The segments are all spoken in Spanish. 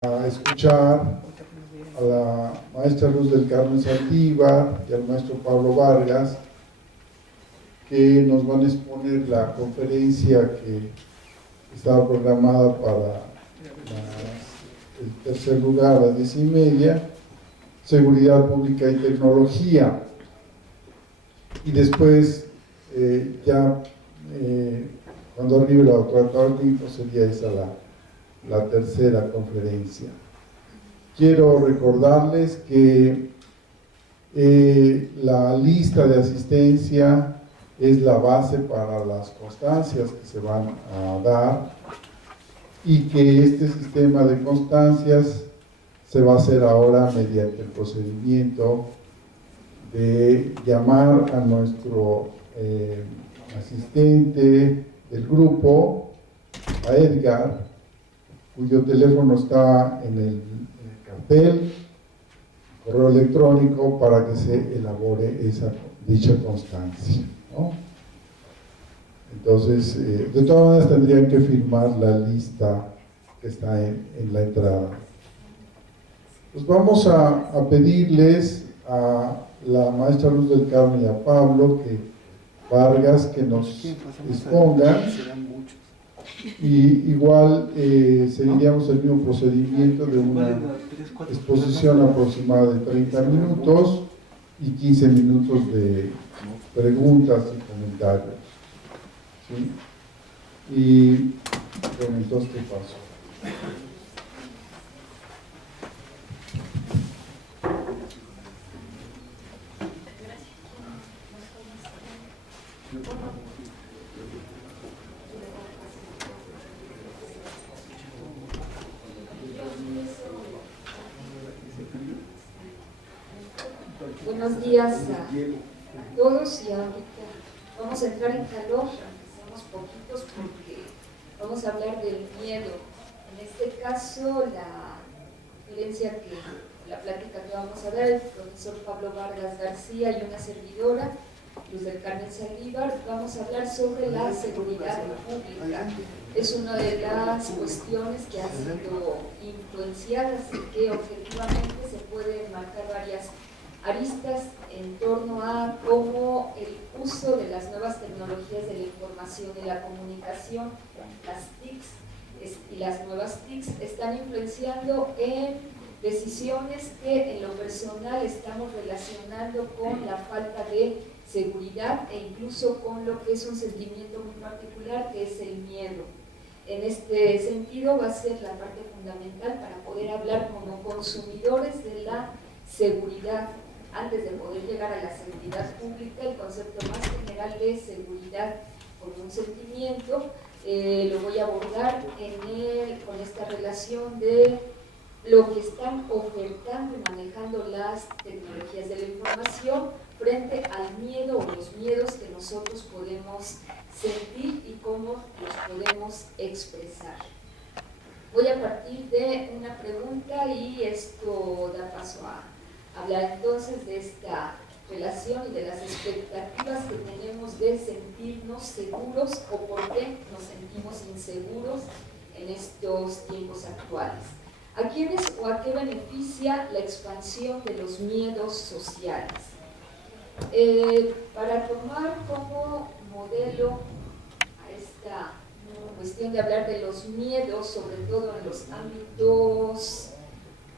a escuchar a la maestra Luz del Carmen Saldívar y al maestro Pablo Vargas, que nos van a exponer la conferencia que estaba programada para el tercer lugar a las 10:30, Seguridad Pública y Tecnología. Y después, cuando arribe la doctora Tornito, sería esa la tercera conferencia. Quiero recordarles que la lista de asistencia es la base para las constancias que se van a dar, y que este sistema de constancias se va a hacer ahora mediante el procedimiento de llamar a nuestro asistente del grupo, a Edgar, cuyo teléfono está en el cartel, correo electrónico, para que se elabore dicha constancia, ¿no? Entonces, de todas maneras tendrían que firmar la lista que está en la entrada. Pues vamos a pedirles a la maestra Luz del Carmen y a Pablo Vargas que nos expongan, y igual seguiríamos el mismo procedimiento de una exposición aproximada de 30 minutos y 15 minutos de preguntas y comentarios, ¿sí? Y bueno, entonces, ¿qué pasó? Buenos días a todos, y ahorita vamos a entrar en calor, somos poquitos porque vamos a hablar del miedo. En este caso, la plática que vamos a dar, el profesor Pablo Vargas García y una servidora, Luz del Carmen Saldívar, vamos a hablar sobre la seguridad pública. Es una de las cuestiones que han sido influenciadas y que objetivamente se pueden marcar varias aristas en torno a cómo el uso de las nuevas tecnologías de la información y la comunicación, las TICs y las nuevas TICs, están influenciando en decisiones que en lo personal estamos relacionando con la falta de seguridad e incluso con lo que es un sentimiento muy particular, que es el miedo. En este sentido va a ser la parte fundamental para poder hablar como consumidores de la seguridad. Antes de poder llegar a la seguridad pública, el concepto más general de seguridad como un sentimiento, lo voy a abordar con esta relación de lo que están ofertando y manejando las tecnologías de la información frente al miedo o los miedos que nosotros podemos sentir y cómo los podemos expresar. Voy a partir de una pregunta y esto da paso a hablar entonces de esta relación y de las expectativas que tenemos de sentirnos seguros o por qué nos sentimos inseguros en estos tiempos actuales. ¿A quiénes o a qué beneficia la expansión de los miedos sociales? Para tomar como modelo a esta cuestión de hablar de los miedos, sobre todo en los ámbitos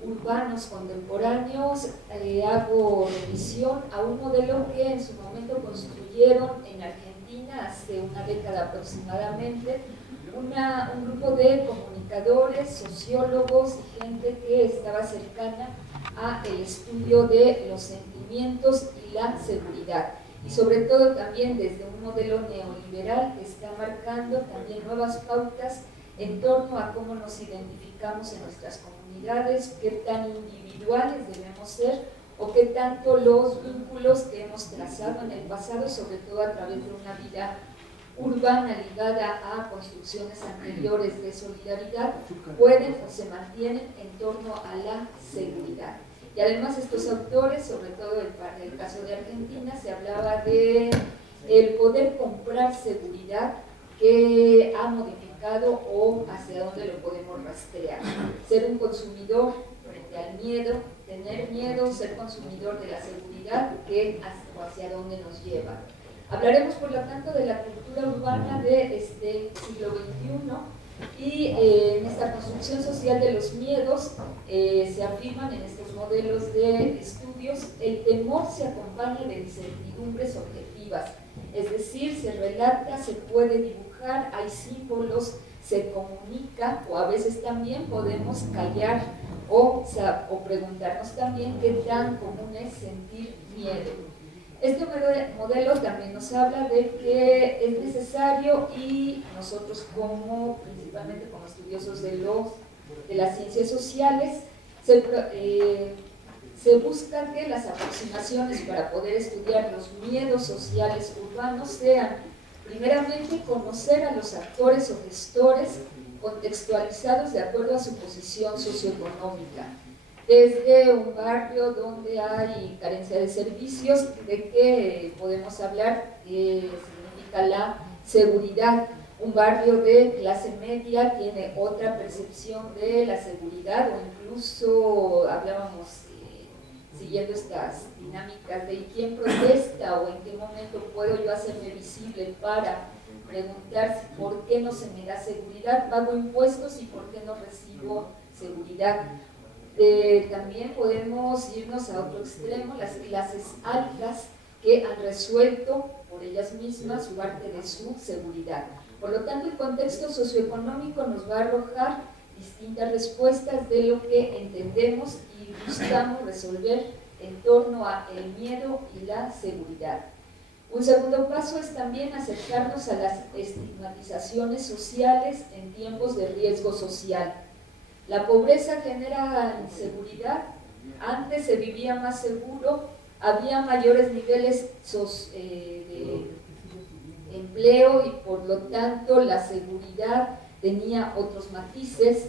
urbanos contemporáneos, hago revisión a un modelo que en su momento construyeron en Argentina hace una década aproximadamente, un grupo de comunicadores, sociólogos y gente que estaba cercana a el estudio de los sentimientos y la seguridad, y sobre todo también desde un modelo neoliberal que está marcando también nuevas pautas en torno a cómo nos identificamos en nuestras comunidades, qué tan individuales debemos ser o qué tanto los vínculos que hemos trazado en el pasado, sobre todo a través de una vida urbana ligada a construcciones anteriores de solidaridad, pueden o se mantienen en torno a la seguridad. Y además estos autores, sobre todo en el caso de Argentina, se hablaba de el poder comprar seguridad, que ha modificado marcado o hacia dónde lo podemos rastrear. Ser un consumidor frente al miedo, tener miedo, ser consumidor de la seguridad, hacia dónde nos lleva. Hablaremos, por lo tanto, de la cultura urbana de este siglo XXI y en esta construcción social de los miedos se afirman en estos modelos de estudios, el temor se acompaña de incertidumbres objetivas, es decir, se relata, se puede dibujar, hay símbolos, se comunica, o a veces también podemos callar o preguntarnos también qué tan común es sentir miedo. Este modelo también nos habla de que es necesario, y nosotros principalmente como estudiosos de las ciencias sociales, se busca que las aproximaciones para poder estudiar los miedos sociales urbanos sean, primeramente, conocer a los actores o gestores contextualizados de acuerdo a su posición socioeconómica. Desde un barrio donde hay carencia de servicios, ¿de qué podemos hablar? Significa la seguridad. Un barrio de clase media tiene otra percepción de la seguridad, o incluso hablábamos, siguiendo estas dinámicas de quién protesta o en qué momento puedo yo hacerme visible para preguntar por qué no se me da seguridad, pago impuestos y por qué no recibo seguridad. También podemos irnos a otro extremo, las clases altas que han resuelto por ellas mismas su parte de su seguridad. Por lo tanto, el contexto socioeconómico nos va a arrojar distintas respuestas de lo que entendemos y buscamos resolver en torno al miedo y la seguridad. Un segundo paso es también acercarnos a las estigmatizaciones sociales en tiempos de riesgo social. La pobreza genera inseguridad, antes se vivía más seguro, había mayores niveles de empleo y por lo tanto la seguridad tenía otros matices.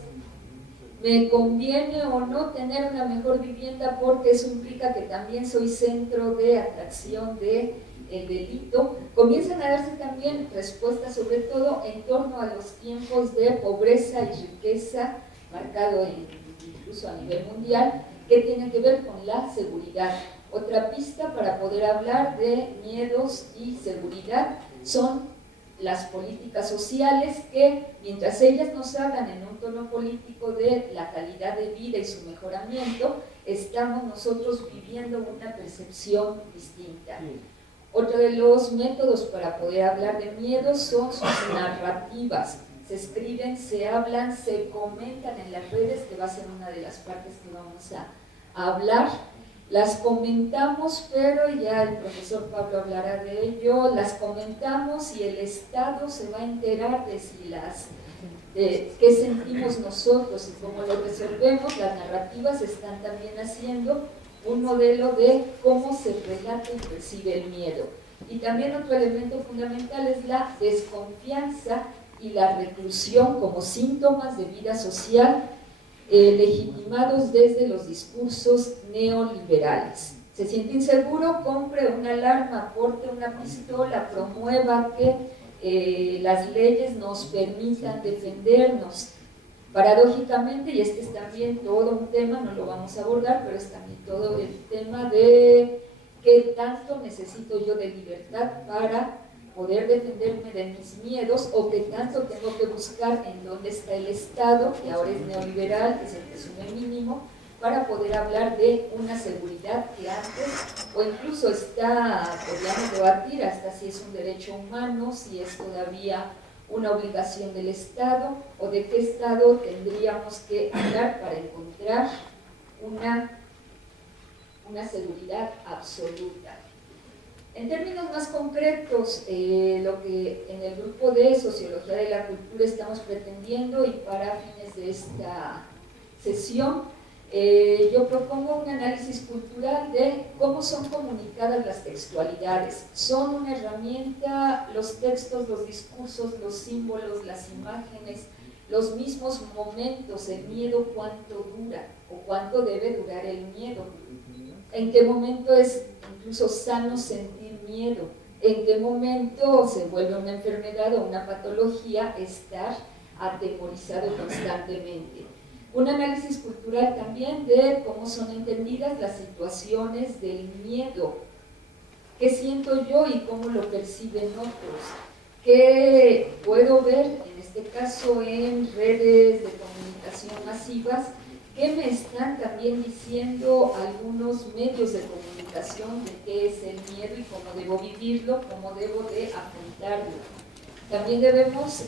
¿Me conviene o no tener una mejor vivienda porque eso implica que también soy centro de atracción del delito? Comienzan a darse también respuestas, sobre todo en torno a los tiempos de pobreza y riqueza, marcado incluso a nivel mundial, que tiene que ver con la seguridad. Otra pista para poder hablar de miedos y seguridad son las políticas sociales, que mientras ellas nos hablan en un tono político de la calidad de vida y su mejoramiento, estamos nosotros viviendo una percepción distinta. Otro de los métodos para poder hablar de miedos son sus narrativas. Se escriben, se hablan, se comentan en las redes, que va a ser una de las partes que vamos a hablar. Las comentamos, pero ya el profesor Pablo hablará de ello. Las comentamos y el Estado se va a enterar de qué sentimos nosotros y cómo lo resolvemos. Las narrativas están también haciendo un modelo de cómo se relata y percibe el miedo. Y también otro elemento fundamental es la desconfianza y la reclusión como síntomas de vida social, legitimados desde los discursos neoliberales. Se siente inseguro, compre una alarma, porte una pistola, promueva que las leyes nos permitan defendernos. Paradójicamente, y este es también todo un tema, no lo vamos a abordar, pero es también todo el tema de qué tanto necesito yo de libertad para poder defenderme de mis miedos, o qué tanto tengo que buscar en dónde está el Estado, que ahora es neoliberal, que es el presume mínimo, para poder hablar de una seguridad que antes, o incluso podríamos debatir hasta si es un derecho humano, si es todavía una obligación del Estado, o de qué Estado tendríamos que hablar para encontrar una seguridad absoluta. En términos más concretos, lo que en el grupo de Sociología de la Cultura estamos pretendiendo, y para fines de esta sesión, yo propongo un análisis cultural de cómo son comunicadas las textualidades. Son una herramienta, los textos, los discursos, los símbolos, las imágenes, los mismos momentos, el miedo, cuánto dura o cuánto debe durar el miedo. ¿En qué momento es incluso sano sentir miedo? ¿En qué momento se vuelve una enfermedad o una patología estar atemorizado constantemente. Un análisis cultural también de cómo son entendidas las situaciones del miedo, qué siento yo y cómo lo perciben otros, qué puedo ver, en este caso en redes de comunicación masivas, qué me están también diciendo algunos medios de comunicación de qué es el miedo y cómo debo vivirlo, cómo debo de afrontarlo. También debemos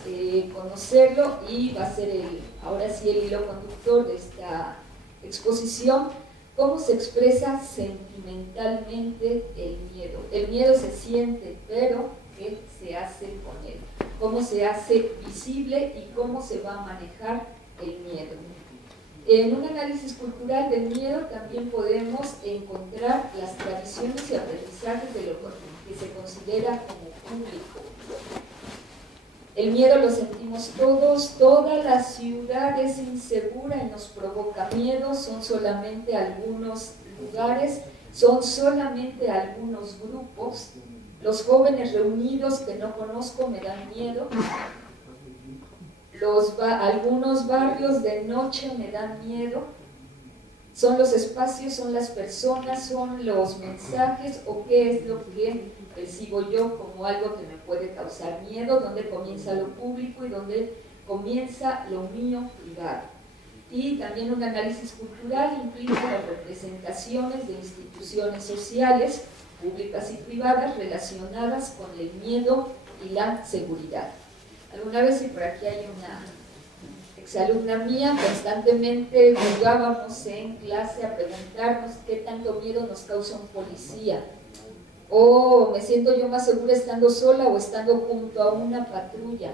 conocerlo y va a ser ahora sí el hilo conductor de esta exposición, cómo se expresa sentimentalmente el miedo. El miedo se siente, pero ¿qué se hace con él? ¿Cómo se hace visible y cómo se va a manejar el miedo? En un análisis cultural del miedo también podemos encontrar las tradiciones y aprendizajes de lo que se considera como público. El miedo lo sentimos todos, toda la ciudad es insegura y nos provoca miedo, son solamente algunos lugares, son solamente algunos grupos, los jóvenes reunidos que no conozco me dan miedo, algunos barrios de noche me dan miedo, son los espacios, son las personas, son los mensajes o qué es lo que percibo yo como algo que me puede causar miedo, dónde comienza lo público y dónde comienza lo mío privado. Y también un análisis cultural implica las representaciones de instituciones sociales, públicas y privadas, relacionadas con el miedo y la seguridad. Alguna vez, y por aquí hay una exalumna mía, constantemente jugábamos en clase a preguntarnos qué tanto miedo nos causa un policía, o me siento yo más segura estando sola o estando junto a una patrulla,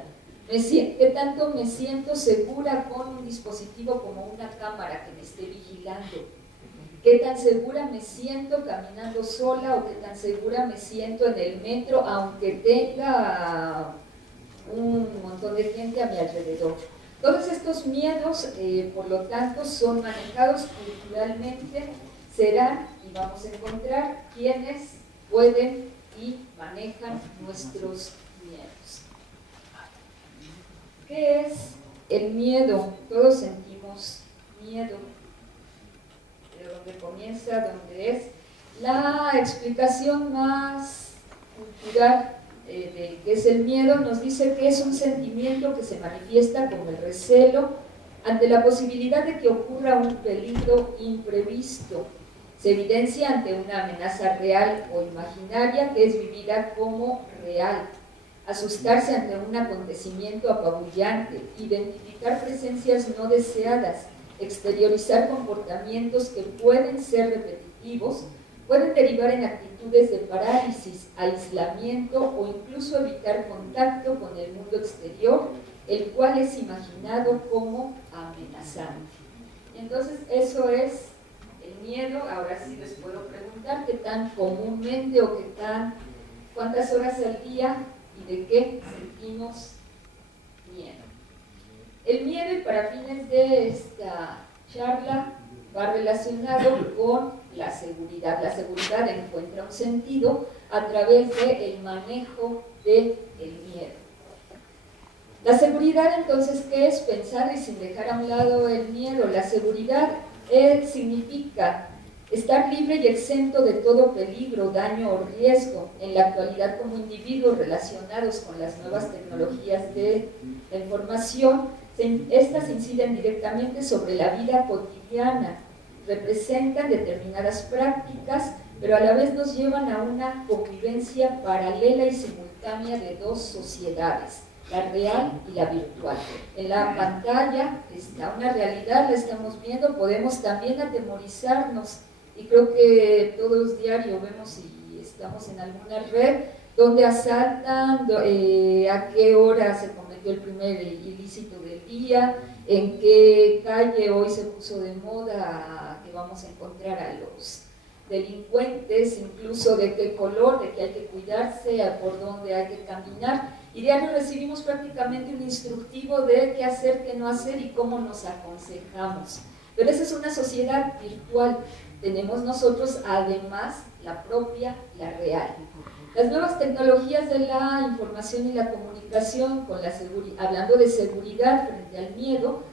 qué tanto me siento segura con un dispositivo como una cámara que me esté vigilando, qué tan segura me siento caminando sola o qué tan segura me siento en el metro aunque tenga un montón de gente a mi alrededor. Todos estos miedos, por lo tanto, son manejados culturalmente, serán, y vamos a encontrar, quienes pueden y manejan nuestros miedos. ¿Qué es el miedo? Todos sentimos miedo. ¿De dónde comienza? ¿Dónde es? La explicación más cultural de qué es el miedo nos dice que es un sentimiento que se manifiesta como el recelo ante la posibilidad de que ocurra un peligro imprevisto. Se evidencia ante una amenaza real o imaginaria que es vivida como real. Asustarse ante un acontecimiento apabullante, identificar presencias no deseadas, exteriorizar comportamientos que pueden ser repetitivos, pueden derivar en actitudes de parálisis, aislamiento o incluso evitar contacto con el mundo exterior, el cual es imaginado como amenazante. Entonces, eso es el miedo. Ahora sí les puedo preguntar qué tan comúnmente o cuántas horas al día y de qué sentimos miedo. El miedo, y para fines de esta charla, va relacionado con la seguridad. La seguridad encuentra un sentido a través del manejo del miedo. La seguridad, entonces, ¿qué es? Pensar y sin dejar a un lado el miedo. La seguridad significa estar libre y exento de todo peligro, daño o riesgo. En la actualidad, como individuos relacionados con las nuevas tecnologías de la información, estas inciden directamente sobre la vida cotidiana, representan determinadas prácticas, pero a la vez nos llevan a una convivencia paralela y simultánea de dos sociedades, la real y la virtual. En la pantalla está una realidad, la estamos viendo, podemos también atemorizarnos, y creo que todos diario vemos si estamos en alguna red donde asaltan, a qué hora se cometió el primer ilícito del día, en qué calle hoy se puso de moda que vamos a encontrar a los delincuentes, incluso de qué color, de que hay que cuidarse, por dónde hay que caminar. Y diario recibimos prácticamente un instructivo de qué hacer, qué no hacer y cómo nos aconsejamos. Pero esa es una sociedad virtual. Tenemos nosotros además la propia, la real. Las nuevas tecnologías de la información y la comunicación, hablando de seguridad frente al miedo,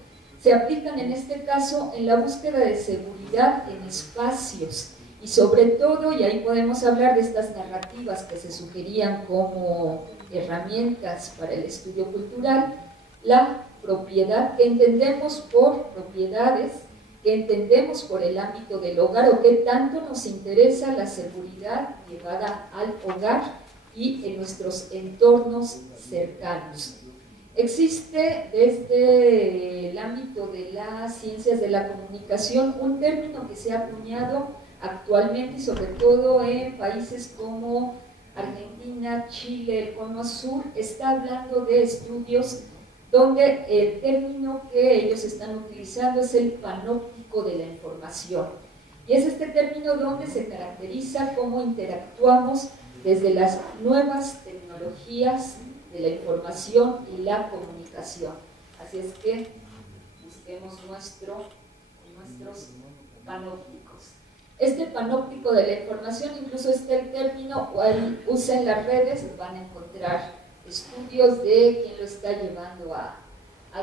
se aplican en este caso en la búsqueda de seguridad en espacios y sobre todo, y ahí podemos hablar de estas narrativas que se sugerían como herramientas para el estudio cultural, la propiedad, que entendemos por propiedades, que entendemos por el ámbito del hogar o que tanto nos interesa la seguridad llevada al hogar y en nuestros entornos cercanos. Existe desde el ámbito de las ciencias de la comunicación un término que se ha acuñado actualmente y sobre todo en países como Argentina, Chile, el Cono Sur, está hablando de estudios donde el término que ellos están utilizando es el panóptico de la información. Y es este término donde se caracteriza cómo interactuamos desde las nuevas tecnologías de la información y la comunicación. Así es que busquemos nuestros panópticos. Este panóptico de la información, incluso el término, usa en las redes, van a encontrar estudios de quién lo está llevando a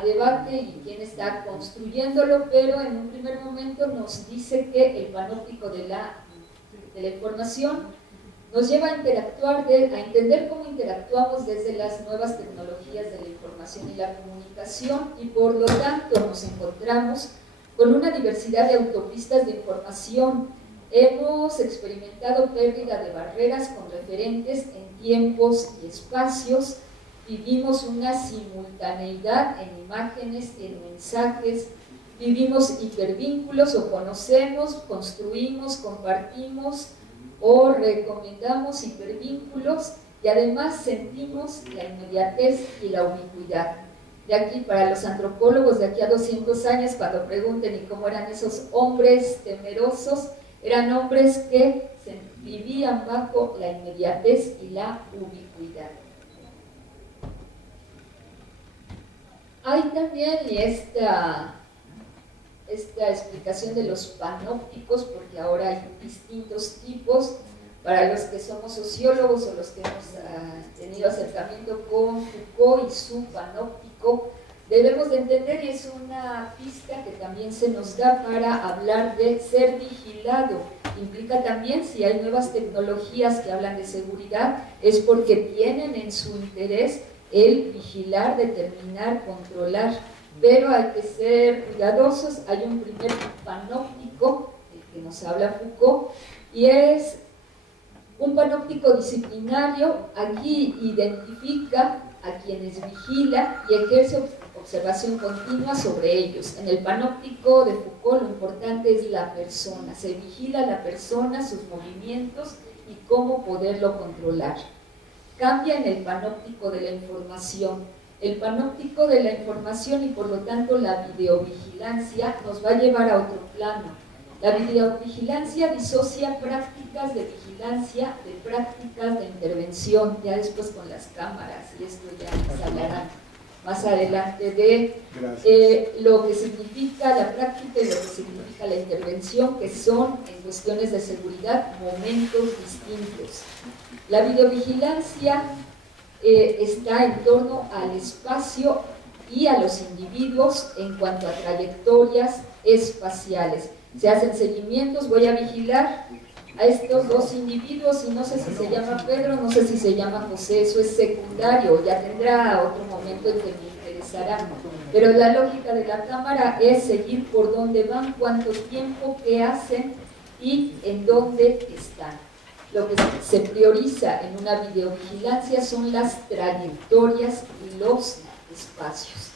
debate y quién está construyéndolo, pero en un primer momento nos dice que el panóptico de la información nos lleva a interactuar, a entender cómo interactuamos desde las nuevas tecnologías de la información y la comunicación y por lo tanto nos encontramos con una diversidad de autopistas de información. Hemos experimentado pérdida de barreras con referentes en tiempos y espacios, vivimos una simultaneidad en imágenes, en mensajes, vivimos hipervínculos o conocemos, construimos, compartimos o recomendamos hipervínculos y además sentimos la inmediatez y la ubicuidad. De aquí, para los antropólogos, de aquí a 200 años, cuando pregunten ¿y cómo eran esos hombres temerosos? Eran hombres que vivían bajo la inmediatez y la ubicuidad. Hay también esta explicación de los panópticos, porque ahora hay distintos tipos. Para los que somos sociólogos o los que hemos tenido acercamiento con Foucault y su panóptico, debemos de entender, y es una pista que también se nos da para hablar de ser vigilado. Implica también, si hay nuevas tecnologías que hablan de seguridad, es porque tienen en su interés el vigilar, determinar, controlar, pero hay que ser cuidadosos. Hay un primer panóptico, el que nos habla Foucault, y es un panóptico disciplinario. Aquí identifica a quienes vigila y ejerce observación continua sobre ellos. En el panóptico de Foucault lo importante es la persona, se vigila a la persona, sus movimientos y cómo poderlo controlar. Cambia en el panóptico de la información. El panóptico de la información y por lo tanto la videovigilancia nos va a llevar a otro plano. La videovigilancia disocia prácticas de vigilancia de prácticas de intervención, ya después con las cámaras, y esto ya se hablará más adelante de lo que significa la práctica y lo que significa la intervención, que son en cuestiones de seguridad momentos distintos. La videovigilancia está en torno al espacio y a los individuos en cuanto a trayectorias espaciales. Se hacen seguimientos, voy a vigilar a estos dos individuos y no sé si se llama Pedro, no sé si se llama José, eso es secundario, ya tendrá otro momento en que me interesará. Pero la lógica de la cámara es seguir por dónde van, cuánto tiempo, qué hacen y en dónde están. Lo que se prioriza en una videovigilancia son las trayectorias y los espacios.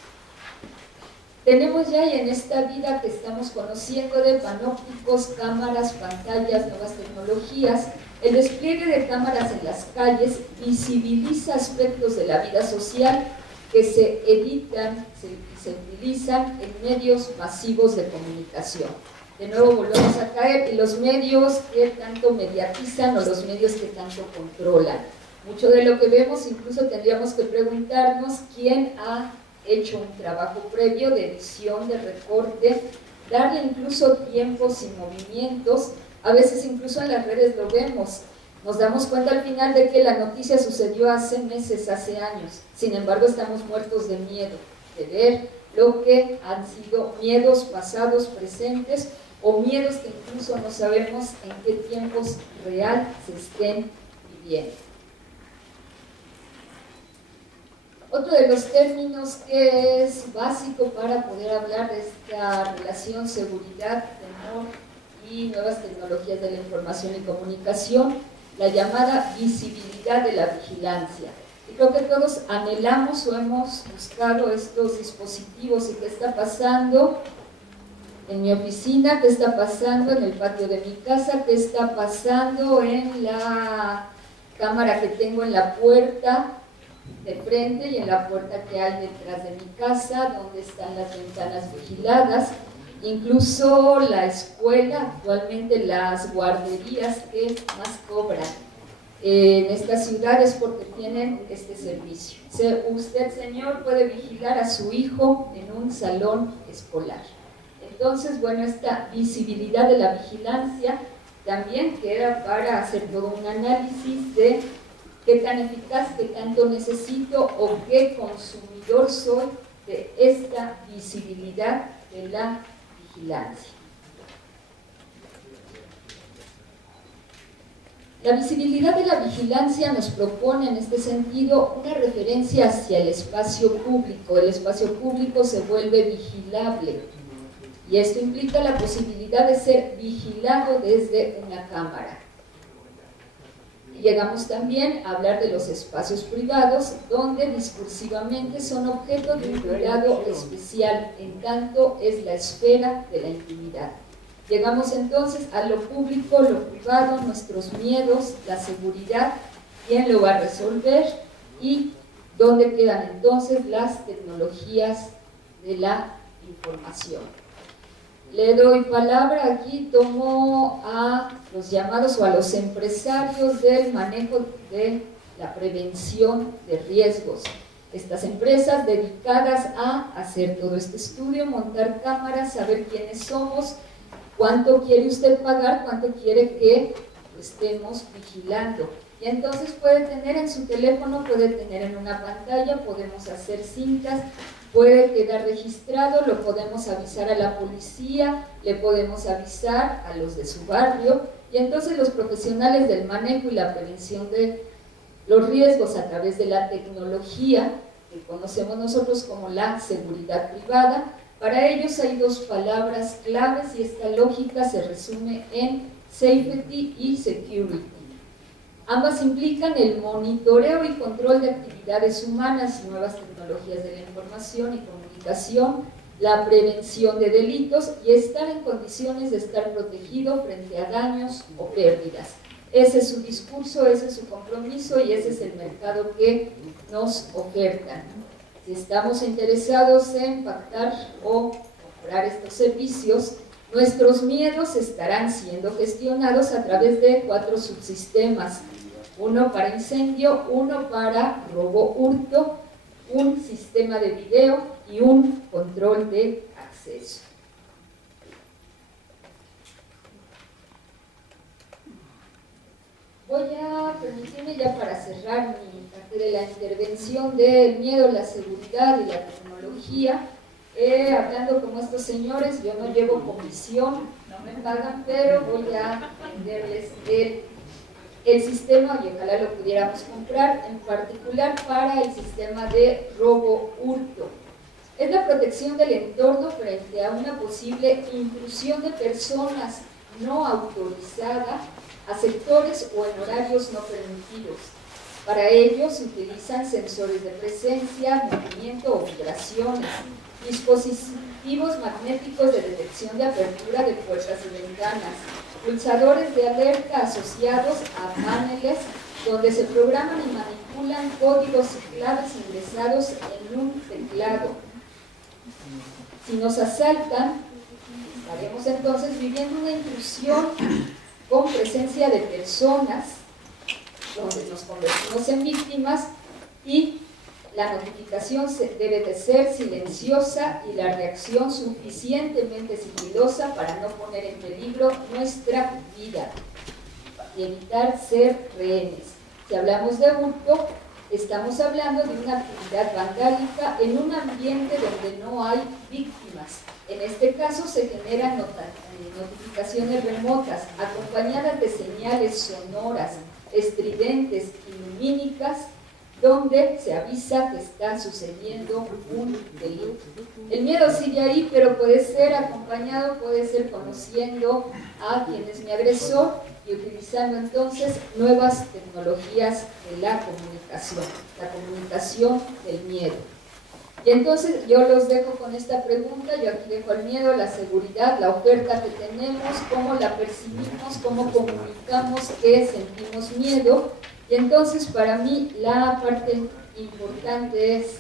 Tenemos ya y en esta vida que estamos conociendo de panópticos, cámaras, pantallas, nuevas tecnologías, el despliegue de cámaras en las calles visibiliza aspectos de la vida social que se editan, se utilizan en medios masivos de comunicación. De nuevo volvemos a caer, y los medios que tanto mediatizan o los medios que tanto controlan. Mucho de lo que vemos, incluso tendríamos que preguntarnos quién ha hecho un trabajo previo de edición, de recorte, darle incluso tiempos y movimientos. A veces incluso en las redes lo vemos, nos damos cuenta al final de que la noticia sucedió hace meses, hace años. Sin embargo, estamos muertos de miedo, de ver lo que han sido miedos pasados, presentes, o miedos que incluso no sabemos en qué tiempos real se estén viviendo. Otro de los términos que es básico para poder hablar de esta relación seguridad, temor y nuevas tecnologías de la información y comunicación, la llamada visibilidad de la vigilancia. Y creo que todos anhelamos o hemos buscado estos dispositivos. ¿Y qué está pasando en mi oficina? ¿Qué está pasando en el patio de mi casa? ¿Qué está pasando en la cámara que tengo en la puerta de frente y en la puerta que hay detrás de mi casa? ¿Dónde están las ventanas vigiladas? Incluso la escuela, actualmente las guarderías que más cobran en estas ciudades porque tienen este servicio. Usted, señor, puede vigilar a su hijo en un salón escolar. Entonces, bueno, esta visibilidad de la vigilancia también queda para hacer todo un análisis de qué tan eficaz, qué tanto necesito o qué consumidor soy de esta visibilidad de la vigilancia. La visibilidad de la vigilancia nos propone en este sentido una referencia hacia el espacio público. El espacio público se vuelve vigilable y esto implica la posibilidad de ser vigilado desde una cámara. Llegamos también a hablar de los espacios privados, donde discursivamente son objeto de un cuidado especial, en tanto es la esfera de la intimidad. Llegamos entonces a lo público, lo privado, nuestros miedos, la seguridad, quién lo va a resolver y dónde quedan entonces las tecnologías de la información. Le doy palabra aquí, tomo a los llamados o a los empresarios del manejo de la prevención de riesgos. Estas empresas dedicadas a hacer todo este estudio, montar cámaras, saber quiénes somos, cuánto quiere usted pagar, cuánto quiere que estemos vigilando. Y entonces puede tener en su teléfono, puede tener en una pantalla, podemos hacer cintas, puede quedar registrado, lo podemos avisar a la policía, le podemos avisar a los de su barrio, y entonces los profesionales del manejo y la prevención de los riesgos a través de la tecnología, que conocemos nosotros como la seguridad privada, para ellos hay dos palabras claves y esta lógica se resume en safety y security. Ambas implican el monitoreo y control de actividades humanas y nuevas tecnologías de la información y comunicación, la prevención de delitos y estar en condiciones de estar protegido frente a daños o pérdidas. Ese es su discurso, ese es su compromiso y ese es el mercado que nos ofertan. Si estamos interesados en pactar o comprar estos servicios, nuestros miedos estarán siendo gestionados a través de 4 subsistemas. Uno para incendio, uno para robo hurto, un sistema de video y un control de acceso. Voy a permitirme ya para cerrar mi parte de la intervención del miedo, la seguridad y la tecnología, hablando como estos señores. Yo no llevo comisión, no me pagan, pero voy a venderles el sistema y ojalá lo pudiéramos comprar, en particular para el sistema de robo hurto. Es la protección del entorno frente a una posible intrusión de personas no autorizadas a sectores o en horarios no permitidos. Para ello se utilizan sensores de presencia, movimiento o vibraciones, dispositivos magnéticos de detección de apertura de puertas y ventanas, pulsadores de alerta asociados a paneles donde se programan y manipulan códigos y claves ingresados en un teclado. Si nos asaltan, estaremos entonces viviendo una intrusión con presencia de personas, donde nos convertimos en víctimas y La notificación debe de ser silenciosa y la reacción suficientemente sigilosa para no poner en peligro nuestra vida y evitar ser rehenes. Si hablamos de hurto, estamos hablando de una actividad vandálica en un ambiente donde no hay víctimas. En este caso se generan notificaciones remotas, acompañadas de señales sonoras, estridentes y lumínicas, donde se avisa que está sucediendo un delito. El miedo sigue ahí, pero puede ser acompañado, puede ser conociendo a quien es mi agresor y utilizando entonces nuevas tecnologías de la comunicación del miedo. Y entonces yo los dejo con esta pregunta, yo aquí dejo el miedo, la seguridad, la oferta que tenemos, cómo la percibimos, cómo comunicamos que sentimos miedo. Y entonces para mí la parte importante es,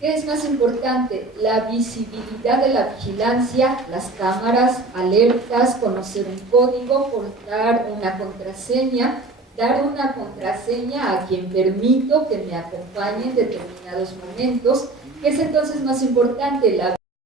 ¿qué es más importante? La visibilidad de la vigilancia, las cámaras, alertas, conocer un código, portar una contraseña, dar una contraseña a quien permito que me acompañe en determinados momentos. ¿Qué es entonces más importante? La